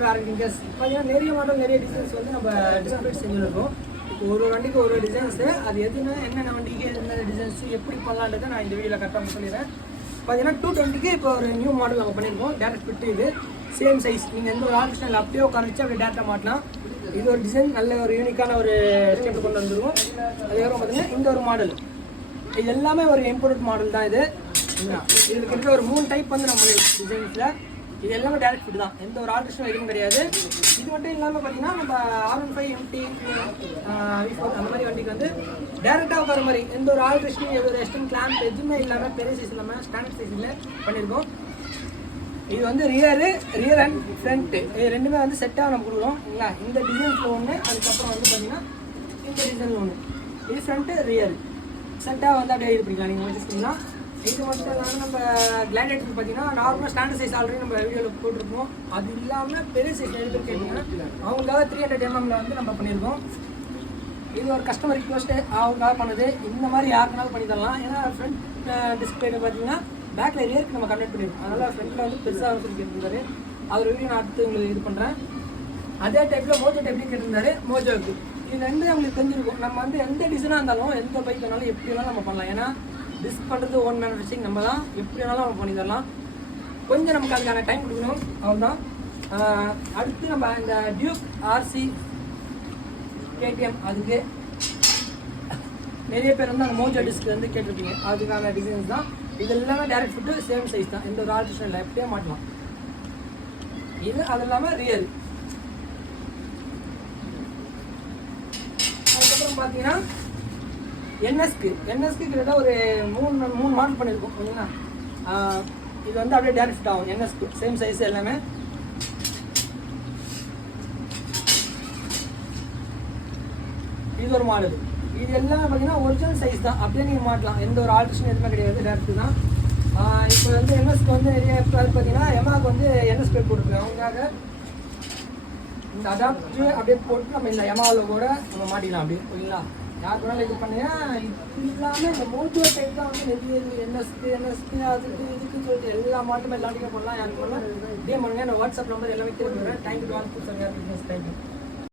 Customer ஆரம்பிங்க பார்த்தீங்கன்னா நிறைய மாடல் நிறைய டிசைன்ஸ் வந்து நம்ம டிஸ்பிளே செஞ்சுருக்கோம். இப்போ ஒரு வண்டிக்கு ஒரு டிசைன்ஸு அது எதுன்னு என்னென்ன வண்டிக்கு என்ன டிசைன்ஸு எப்படி பண்ணலான்றதை நான் இந்த வீடியோவில் கரெக்டாக சொல்லிடுறேன். பார்த்தீங்கன்னா 220க்கு இப்போ ஒரு நியூ மாடல் நம்ம பண்ணியிருக்கோம். டேரக்ட் ஃபிட் இது சேம் சைஸ். நீங்கள் எந்த ஒரு ஆப்ஷனில் அப்படியே உட்காந்துச்சு அப்படியே டேரக்டாக மாட்டலாம். இது ஒரு டிசைன் நல்ல ஒரு யூனிக்கான ஒரு ஸ்டெப் கொண்டு வந்துருவோம். அதுக்கப்புறம் பார்த்தீங்கன்னா இந்த ஒரு மாடல் இது எல்லாமே ஒரு இம்போர்ட் மாடல் தான். இது இதில் கிட்ட ஒரு 3 டைப் வந்து நம்ம டிசைன்ஸில் இது எல்லாமே டேரக்ட் ஃபிட் தான். எந்த ஒரு ஆல்ட்ரேஷன் எதுவும் கிடையாது. இது மட்டும் இல்லாமல் பார்த்தீங்கன்னா நம்ம R15 MT V4 அந்த மாதிரி வண்டிக்கு வந்து டேரெக்டாக உட்கார மாதிரி எந்த ஒரு ஆல்ட்ரேஷன் எது ஒரு எக்ஸ்டன் கிளாம்ப் எதுவுமே இல்லாமல் பெரிய சைஸ் இல்லாமல் ஸ்டாண்டர்ட் சைஸில் பண்ணியிருக்கோம். இது வந்து ரியர் அண்ட் ஃப்ரண்ட்டு இது ரெண்டுமே வந்து செட்டாக நம்ம கொடுக்குறோம் இல்லைங்களா. இந்த டிசைன்ஸில் ஒன்று, அதுக்கப்புறம் வந்து பார்த்தீங்கன்னா இந்த டிசைனில் ஒன்று. இது ஃப்ரண்ட்டு ரியர் செட்டாக வந்து அப்படியே இது பண்ணிக்கலாம். நீங்கள் வச்சுருக்கீங்களா. இது மட்டும் இல்லாமல் நம்ம கிளாடியேட்டர் பார்த்தீங்கன்னா நார்மலாக ஸ்டாண்டர்ட் சைஸ் ஆல்ரெடி நம்ம வீடியோவில் போட்டிருக்கோம். அது இல்லாமல் பெரிய சைஸ் நிறைய பேர் கேட்டிங்கன்னா அவங்களுக்காக 300 mm வந்து நம்ம பண்ணியிருக்கோம். இது ஒரு கஸ்டமர் ரிக்வஸ்ட்டு அவங்களுக்காக பண்ணது. இந்த மாதிரி யாருக்குனாலும் பண்ணி தரலாம். ஏன்னா ஃப்ரண்ட் டிஸ்பிளே பார்த்தீங்கன்னா பேக்கில் ரியருக்கு நம்ம கன்வெர்ட் பண்ணியிருக்கோம். அதனால் ஃப்ரண்ட்டில் வந்து பெருசாக சொல்லி கேட்டிருந்தாரு. அது ஒரு வீடியோ நான் அடுத்து உங்களுக்கு இது பண்ணுறேன். அதே டைப்பில் மோஜோ டைப்லேயும் கேட்டிருந்தாரு. மோஜோவுக்கு இது ரெண்டு அவங்களுக்கு தெரிஞ்சிருக்கும். நம்ம வந்து எந்த டிசைனாக இருந்தாலும் எந்த பைக் வேணாலும் எப்படி வேணாலும் நம்ம பண்ணலாம். ஏன்னா டிஸ்க் பண்ணுறது ஓன் மேனுஃபேக்சரிங் நம்ம தான். எப்படி வேணாலும் நம்ம பண்ணி தரலாம். கொஞ்சம் நமக்கு அதுக்கான டைம் கொடுக்கணும் அவ்வளோதான். அடுத்து நம்ம இந்த டியூக் RC KTM அதுக்கு நிறைய பேர் வந்து அந்த மோஜோ டிஸ்க் வந்து கேட்டிருப்பீங்க. அதுக்கான டிசைன்ஸ் தான். இது எல்லாமே டேரக்ட் ஃபிட்டு சேம் சைஸ் தான். எந்த ஒரு ஆல்ட்ரேஷன் இல்லை. எப்படியே மாட்டலாம். இது அது இல்லாமல் ரியல். அதுக்கப்புறம் பார்த்தீங்கன்னா NSக்கு கிட்டத்தட்ட ஒரு 3 மாடல் பண்ணியிருக்கோம் இல்லைங்களா. இது வந்து அப்படியே டேரக்ட் ஆகும். NSக்கு சேம் சைஸ் எல்லாமே. இது ஒரு மாடல். இது எல்லாமே பார்த்தீங்கன்னா ஒரிஜினல் சைஸ் தான். அப்படியே நீங்கள் மாட்டலாம். எந்த ஒரு ஆல்ட்ரேஷன் எதுவுமே கிடையாது. டேரக்ட் தான். இப்போ வந்து NSக்கு வந்து நிறைய பேர் பார்த்தீங்கன்னா எமாவுக்கு வந்து NS பேர் போட்டுருக்காங்க. அவங்களுக்காக இந்த அடாப்டர் அப்படியே போட்டு நம்ம இந்த எமாவில் கூட நம்ம மாட்டிக்கலாம் அப்படியே ஓகேங்களா. யாருக்கு வேணாலும் இது பண்ணுங்க. இது இல்லாமல் இந்த மோட்டோ டைப் தான் வந்து நிறைய NSக்கு அதுக்கு இதுக்குன்னு சொல்லிட்டு எல்லா மாட்டுமே எல்லாத்தையும் பண்ணலாம். யாருக்கு பண்ணலாம் இதே பண்ணுங்க. நான் வாட்ஸ்அப் நம்பர் எல்லாமே தெரிஞ்சுக்கிறேன். தேங்க்யூ. Business thank you.